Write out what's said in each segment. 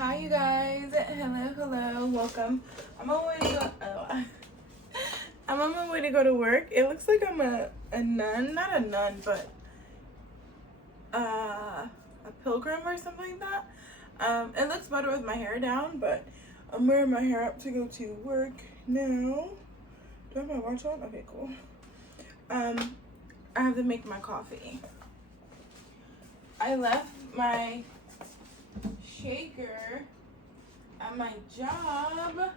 Hi you guys, hello, welcome. I'm on my way to go. I'm on my way to go to work. It looks like I'm a nun, not a nun, but a pilgrim or something like that. It looks better with my hair down, but I'm wearing my hair up to go to work now. Do I have my watch on? Okay, cool. I have to make my coffee. I left my shaker at my job.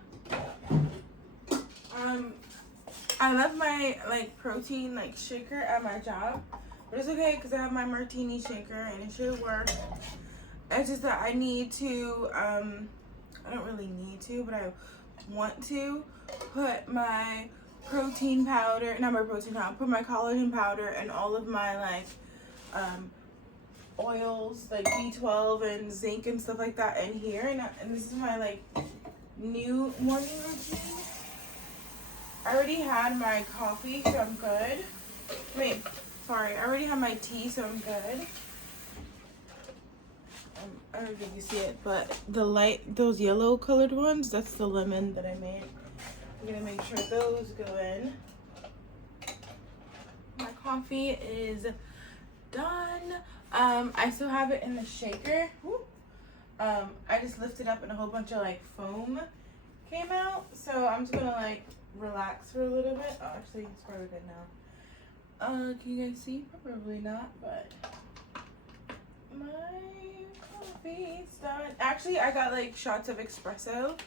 I left my protein shaker at my job, but it's okay because I have my martini shaker and it should work. It's just that I need to I don't really need to, but I want to put my protein powder, not my protein powder, put my collagen powder and all of my oils like B12 and zinc and stuff like that in here, and this is my new morning routine. I already had my coffee, so I'm good. Wait, sorry, I already had my tea, so I'm good. I don't know if you see it, but those yellow colored ones, that's the lemon that I made. I'm gonna make sure those go in. My coffee is done. I still have it in the shaker. I just lifted up and a whole bunch of foam came out, so I'm just gonna relax for a little bit. Oh, actually it's probably good now. Can you guys see? Probably not, but my coffee's done. Actually, I got shots of espresso.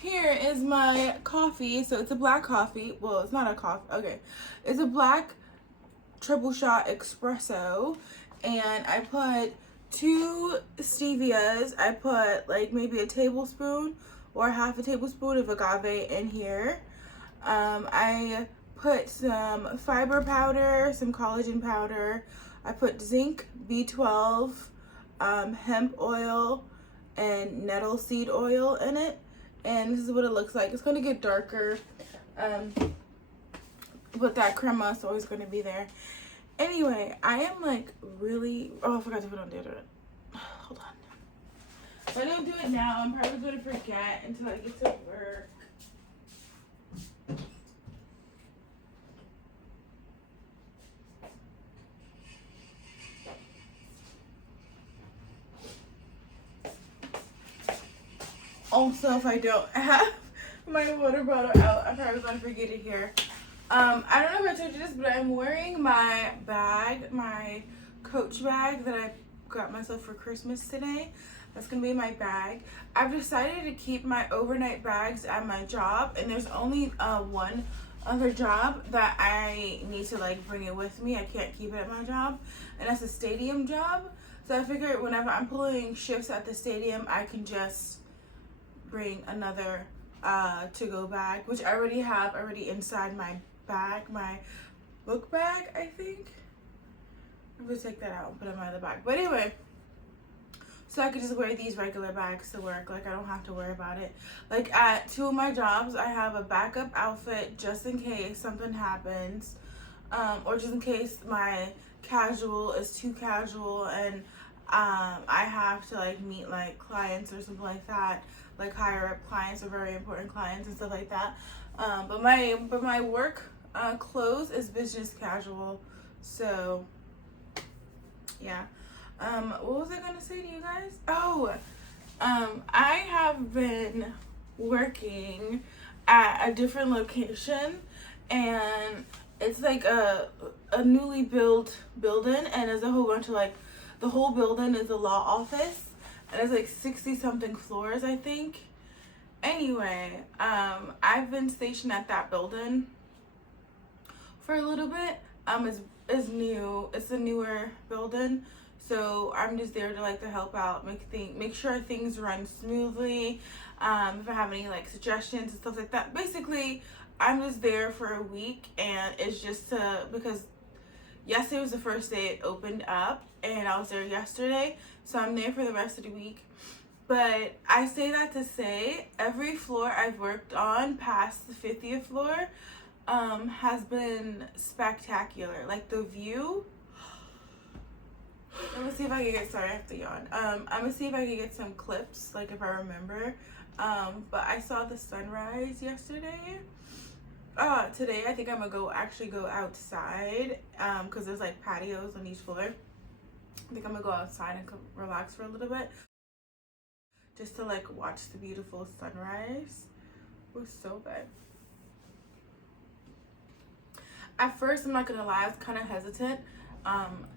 Here is my coffee. So it's a black coffee. Well, it's not a coffee. Okay, it's a black triple shot espresso, and I put 2 stevias. I put maybe a tablespoon or half a tablespoon of agave in here. I put some fiber powder, some collagen powder. I put zinc, B12, hemp oil, and nettle seed oil in it. And this is what it looks like. It's going to get darker. But that crema is always going to be there. Anyway, I am really... Oh, I forgot to put on deodorant. Hold on. If I don't do it now, I'm probably going to forget until I get to work. Also, if I don't have my water bottle out, I'm probably going to forget it here. I don't know if I told you this, but I'm wearing my bag, my Coach bag that I got myself for Christmas today. That's going to be my bag. I've decided to keep my overnight bags at my job, and there's only one other job that I need to bring it with me. I can't keep it at my job, and that's a stadium job. So I figured whenever I'm pulling shifts at the stadium, I can just bring another to-go bag, which I already have inside my bag, my book bag, I think. I'm gonna take that out and put it in my other bag. But anyway, so I could just wear these regular bags to work. I don't have to worry about it. At 2 of my jobs, I have a backup outfit just in case something happens, or just in case my casual is too casual and I have to meet clients or something like that, higher up clients or very important clients and stuff like that. But my work clothes is business casual. So yeah. What was I gonna say to you guys? Oh, I have been working at a different location, and it's a newly built building, and there's a whole bunch of the whole building is a law office, and it's 60 something floors, I think. Anyway, I've been stationed at that building for a little bit. It's new. It's a newer building, so I'm just there to help out, make sure things run smoothly. If I have any suggestions and stuff like that. Basically, I'm just there for a week, and it's just because yesterday was the first day it opened up, and I was there yesterday, so I'm there for the rest of the week. But I say that to say every floor I've worked on past the 50th floor has been spectacular. The view, it was see if I can get, sorry, I have to yawn. I'm gonna see if I can get some clips, like if I remember. But I saw the sunrise yesterday. Today I think I'm gonna actually go outside, because there's like patios on each floor. I think I'm gonna go outside and relax for a little bit, just to like watch the beautiful sunrise. It was so good. At first, I'm not gonna lie, I was kind of hesitant,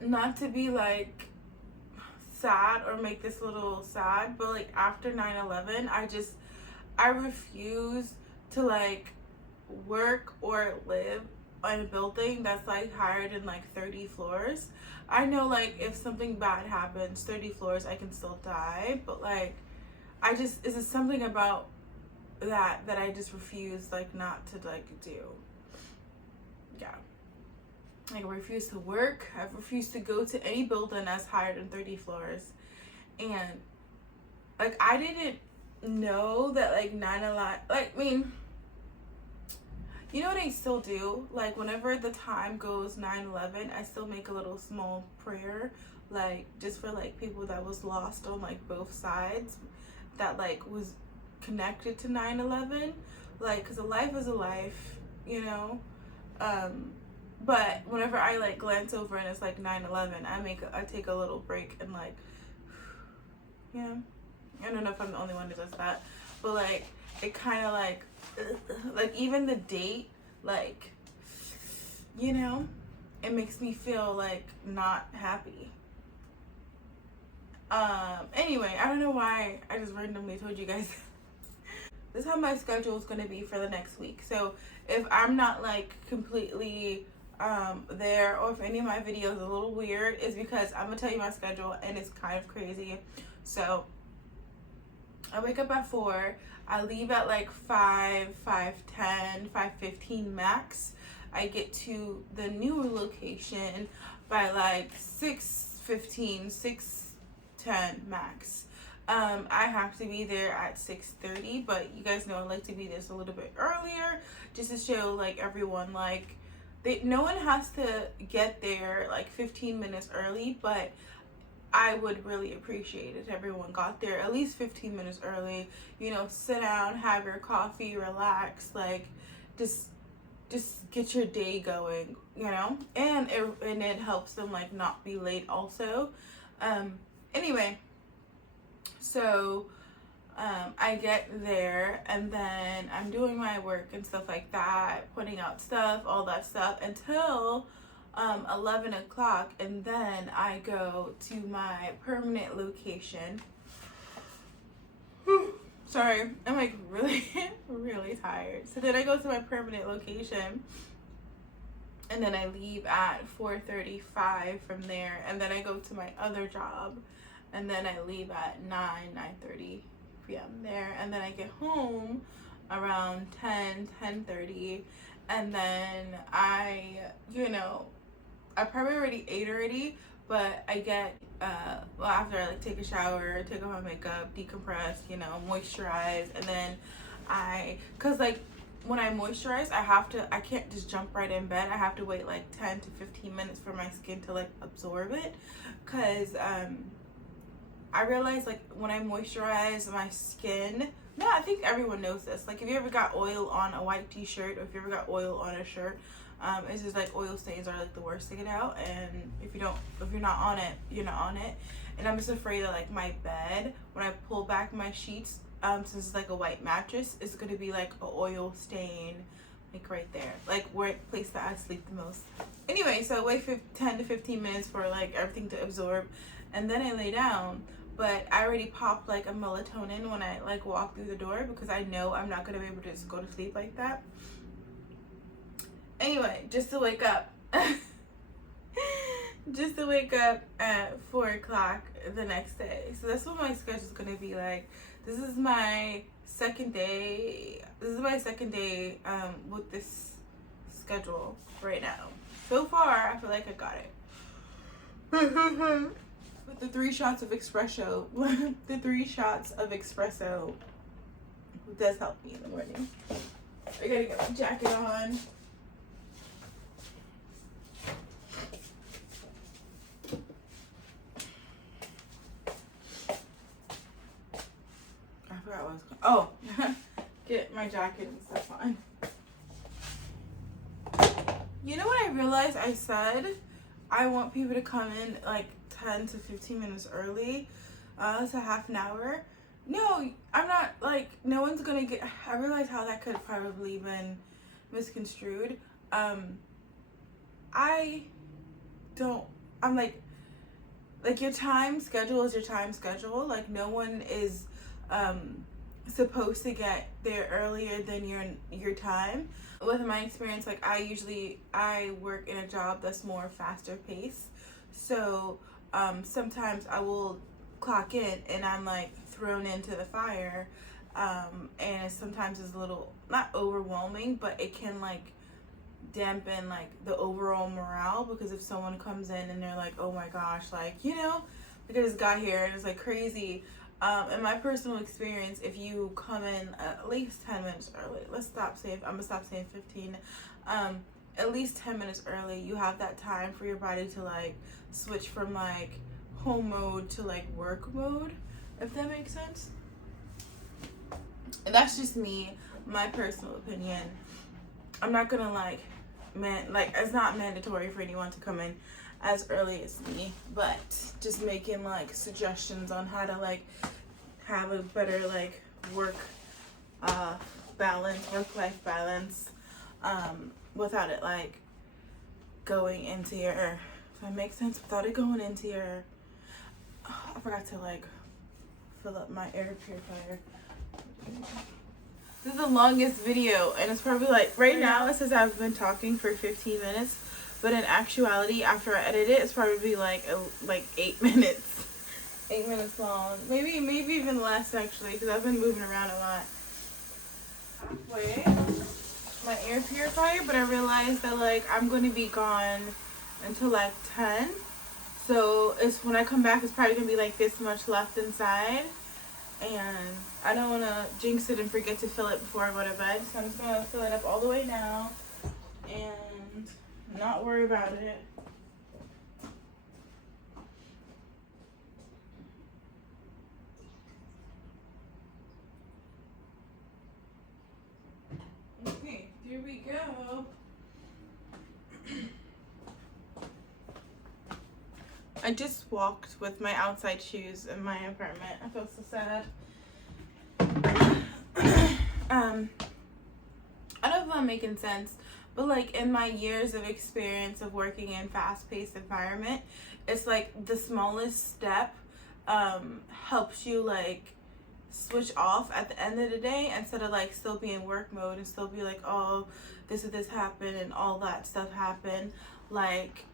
not to be like sad or make this a little sad, but like after 9/11, I refuse to like work or live in a building that's like higher than like 30 floors. I know like if something bad happens, 30 floors, I can still die, but like is it something about that I just refuse like not to like do. Yeah. Like I refuse to work. I refuse to go to any building that's higher than 30 floors. And like I didn't know that like 9/11, like I mean, you know what I still do? Like whenever the time goes 9/11, I still make a little small prayer, like just for like people that was lost on like both sides, that like was connected to 9/11, like because a life is a life, you know. But whenever I like glance over and it's like 9/11, I take a little break and like, you know, I don't know if I'm the only one who does that, but like it kind of like even the date, like, you know, it makes me feel like not happy. Anyway, I don't know why I just randomly told you guys. This is how my schedule is going to be for the next week. So if I'm not like completely there, or if any of my videos are a little weird, is because I'm gonna tell you my schedule and it's kind of crazy. So I wake up at 4, I leave at like 5, 5:10, 5:15 max. I get to the new location by like 6:15, 6:10 max. I have to be there at 6:30, but you guys know I like to be there a little bit earlier, just to show like everyone like no one has to get there like 15 minutes early, but I would really appreciate it if everyone got there at least 15 minutes early. You know, sit down, have your coffee, relax, like just get your day going, you know, and it helps them like not be late also. Anyway, so I get there and then I'm doing my work and stuff like that, putting out stuff, all that stuff until 11 o'clock, and then I go to my permanent location. Sorry, I'm like really really tired. So then I go to my permanent location and then I leave at 4:35 from there, and then I go to my other job and then I leave at 9:30 p.m. there, and then I get home around 10:30, and then I probably already ate already, but I get after I like take a shower, take off my makeup, decompress, you know, moisturize, and then cause like when I moisturize, I can't just jump right in bed. I have to wait like 10 to 15 minutes for my skin to like absorb it, cause I realize like when I moisturize my skin, no, I think everyone knows this. Like if you ever got oil on a white t-shirt, or if you ever got oil on a shirt, it's just like oil stains are like the worst to get out. And if you're not on it, you're not on it. And I'm just afraid that like my bed, when I pull back my sheets, since it's like a white mattress, it's gonna be like an oil stain, like right there, like where the place that I sleep the most. Anyway, so I wait 10 to 15 minutes for like everything to absorb, and then I lay down. But I already popped like a melatonin when I like walk through the door, because I know I'm not gonna be able to just go to sleep like that. Anyway, just to wake up at 4 o'clock the next day. So that's what my schedule is gonna be like. This is my second day with this schedule right now. So far I feel like I got it. With the 3 shots of espresso, does help me in the morning. I gotta get my jacket on. Oh, get my jacket and stuff on. You know what I realized? I said I want people to come in like 10 to 15 minutes early. It's a half an hour. No, I'm not, like, no one's gonna get, I realize how that could have probably been misconstrued. I don't, I'm like your time schedule is your time schedule. Like, no one is supposed to get there earlier than your time. With my experience, like, I work in a job that's more faster paced, so sometimes I will clock in and I'm like thrown into the fire, and sometimes it's a little, not overwhelming, but it can like dampen like the overall morale, because if someone comes in and they're like, oh my gosh, like, you know, look at this guy here and it's like crazy. In my personal experience, if you come in at least 10 minutes early, I'm gonna stop saying 15, at least 10 minutes early, you have that time for your body to like switch from like home mode to like work mode, if that makes sense. And that's just me, my personal opinion. I'm not gonna like, it's not mandatory for anyone to come in as early as me, but just making like suggestions on how to like have a better like work life balance, without it like going into your, if that makes sense, without it going into your, I forgot to like fill up my air purifier. This is the longest video, and it's probably like, right now it says I've been talking for 15 minutes, but in actuality, after I edit it, it's probably like 8 minutes. 8 minutes long. Maybe even less, actually, because I've been moving around a lot. Halfway my air purifier, but I realized that like I'm going to be gone until like 10. So it's, when I come back, it's probably going to be like this much left inside. And I don't want to jinx it and forget to fill it before I go to bed. So I'm just going to fill it up all the way now and not worry about it. Okay, here we go. I just walked with my outside shoes in my apartment. I feel so sad. I don't know if I'm making sense, but like in my years of experience of working in fast-paced environment, it's like the smallest step helps you like switch off at the end of the day, instead of like still be in work mode and still be like, oh, this happened and all that stuff happened. Like,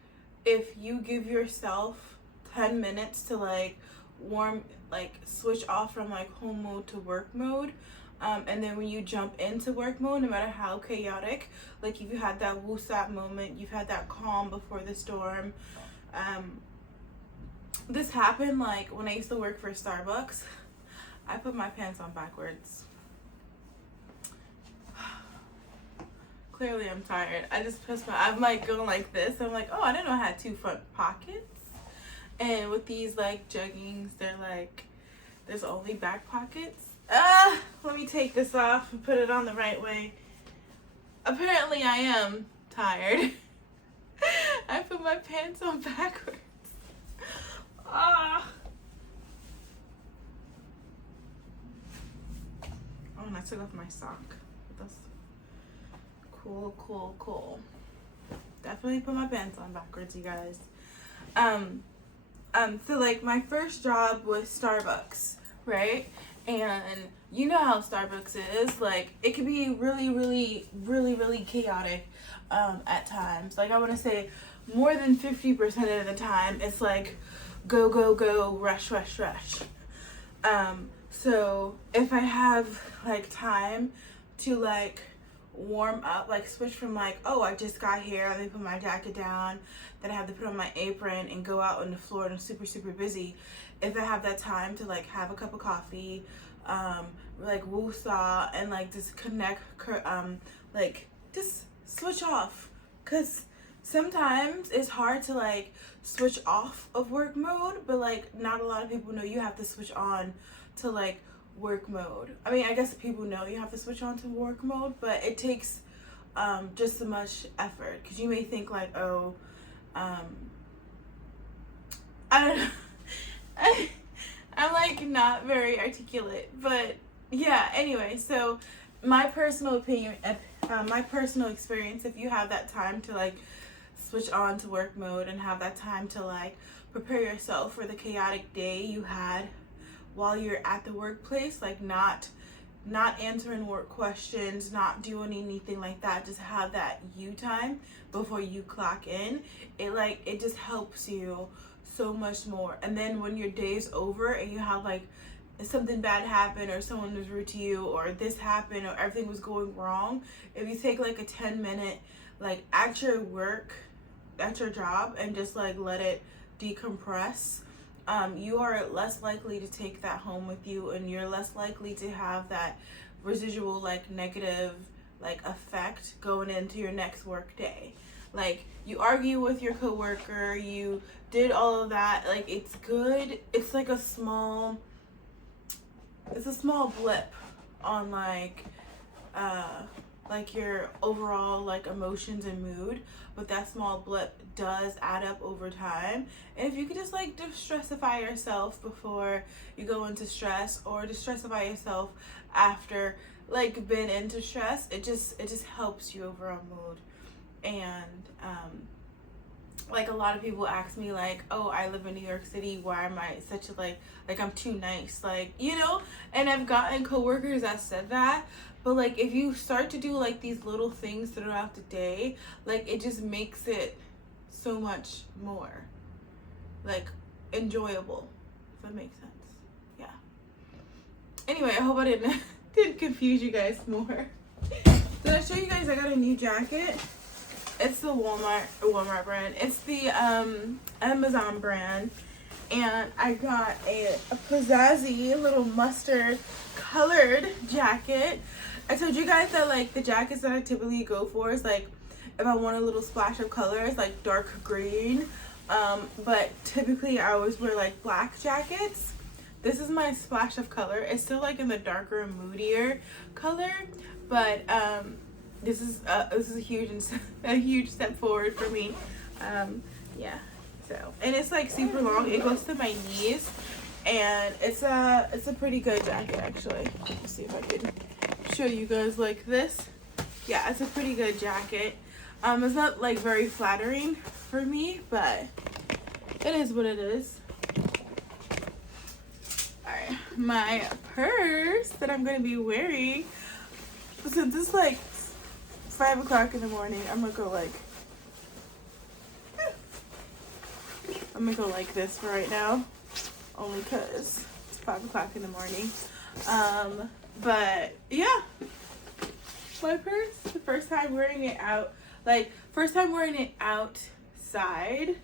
if you give yourself 10 minutes to like switch off from like home mode to work mode, and then when you jump into work mode, no matter how chaotic, like if you had that woosah moment, you've had that calm before the storm. This happened like when I used to work for Starbucks. I put my pants on backwards. Clearly I'm tired. I just pressed I'm like going like this. I'm like, oh, I didn't know I had 2 front pockets. And with these like jeggings, they're like, there's only back pockets. Let me take this off and put it on the right way. Apparently I am tired. I put my pants on backwards. Oh, and I took off my sock. That's cool. Definitely put my pants on backwards, you guys. So like my first job was Starbucks, right? And you know how Starbucks is. Like, it can be really chaotic at times. Like, I want to say more than 50% of the time, it's like go, rush. So if I have like time to like warm up, like switch from like, oh, I just got here, let me put my jacket down, then I have to put on my apron and go out on the floor and I'm super busy. If I have that time to like have a cup of coffee, like woosah, and like just connect, like just switch off, because sometimes it's hard to like switch off of work mode, but like not a lot of people know you have to switch on to like work mode. I mean, I guess people know you have to switch on to work mode, but it takes just as much effort, because you may think like, oh, I don't know. I'm like not very articulate, but yeah, anyway, so my personal opinion, my personal experience, if you have that time to like switch on to work mode and have that time to like prepare yourself for the chaotic day you had while you're at the workplace, like not answering work questions, not doing anything like that, just have that you time before you clock in, it just helps you so much more. And then when your day's over and you have like something bad happen, or someone was rude to you, or this happened, or everything was going wrong, if you take like a 10-minute like at your work, at your job, and just like let it decompress, you are less likely to take that home with you, and you're less likely to have that residual like negative like effect going into your next work day. Like you argue with your coworker, you did all of that, like it's good, it's like a small blip on like your overall like emotions and mood, but that small blip does add up over time. And if you could just like distressify yourself before you go into stress, or distressify yourself after like been into stress, it just helps you overall mood. And like a lot of people ask me like, oh, I live in New York City, why am I such a like I'm too nice, like, you know? And I've gotten coworkers that said that, but like if you start to do like these little things throughout the day, like it just makes it so much more like enjoyable, if that makes sense. Yeah. Anyway, I hope I didn't confuse you guys more. Did I show you guys I got a new jacket? It's the Walmart brand. It's the Amazon brand. And I got a pizzazzy little mustard colored jacket. I told you guys that like the jackets that I typically go for is like if I want a little splash of color, it's like dark green. But typically I always wear like black jackets. This is my splash of color. It's still like in the darker, moodier color, but this is a huge step forward for me. Yeah. So, and it's like super long. It goes to my knees, and it's a pretty good jacket actually. Let's see if I can show you guys like this. Yeah, it's a pretty good jacket. It's not like very flattering for me, but it is what it is. Alright, my purse that I'm gonna be wearing, since it's like 5 o'clock in the morning, I'm gonna go like this for right now, only because it's 5 o'clock in the morning. But yeah, my purse, the first time wearing it out, like first time wearing it outside.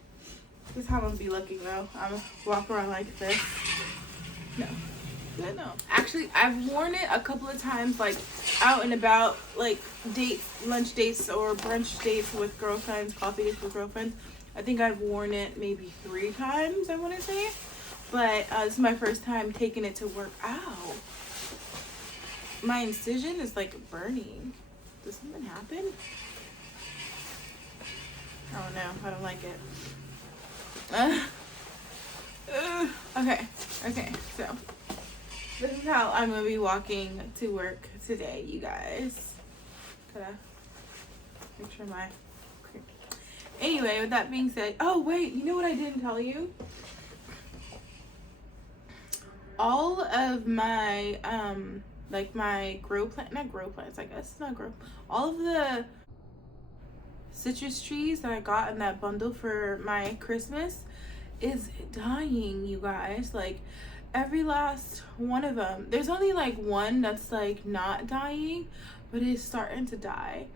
This is how I'm gonna be looking though. I'm gonna walk around like this. No. Actually, I've worn it a couple of times, like out and about, like dates, lunch dates or brunch dates with girlfriends, coffee dates with girlfriends. I think I've worn it maybe 3 times, I want to say. But this is my first time taking it to work. Ow. My incision is like burning. Does something happen? Oh no, I don't like it. Okay, so this is how I'm gonna be walking to work today, you guys. Gotta make sure my... Anyway, with that being said, oh wait, you know what I didn't tell you? All of my like my all of the citrus trees that I got in that bundle for my Christmas is dying, you guys. Like every last one of them. There's only like one that's like not dying, but it's starting to die.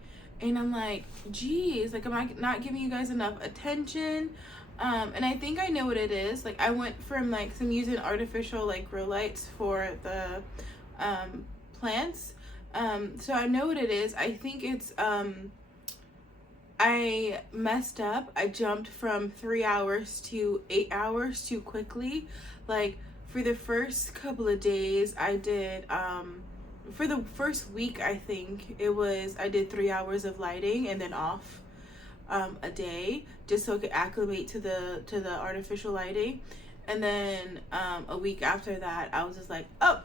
And I'm like, geez, like, am I not giving you guys enough attention? And I think I know what it is. Like, I went from, like, some using artificial, like, grow lights for the plants. So I know what it is. I think it's, I messed up. I jumped from 3 hours to 8 hours too quickly. Like, for the first couple of days I did for the first week, I think it was, I did 3 hours of lighting and then off a day, just so it could acclimate to the artificial lighting. And then a week after that, I was just like, oh,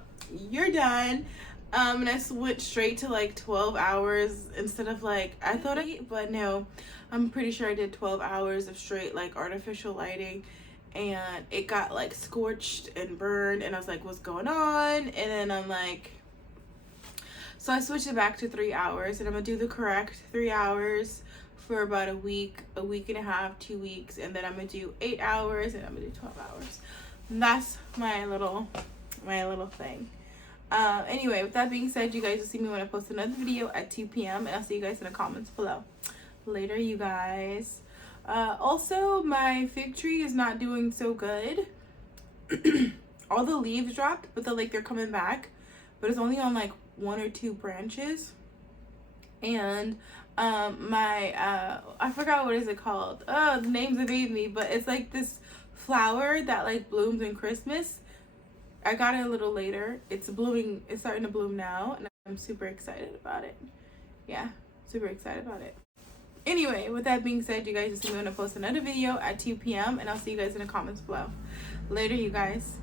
you're done. And I went straight to like 12 hours instead of like, I thought but no, I'm pretty sure I did 12 hours of straight like artificial lighting, and it got like scorched and burned, and I was like, what's going on? And then I'm like, so I switched it back to 3 hours, and I'm gonna do the correct 3 hours for about a week and a half, 2 weeks, and then I'm gonna do 8 hours, and I'm gonna do 12 hours. And that's my little thing. Anyway, with that being said, you guys will see me when I post another video at 2 p.m. and I'll see you guys in the comments below. Later, you guys. Also, my fig tree is not doing so good. All the leaves dropped, but they're coming back, but it's only on like 1 or 2 branches. And I forgot what is it called. Oh, the names evade me, but it's like this flower that like blooms in Christmas. I got it a little later. It's blooming, it's starting to bloom now, and I'm super excited about it. Yeah, super excited about it. Anyway, with that being said, you guys will see me when I post another video at 2 p.m. and I'll see you guys in the comments below. Later, you guys.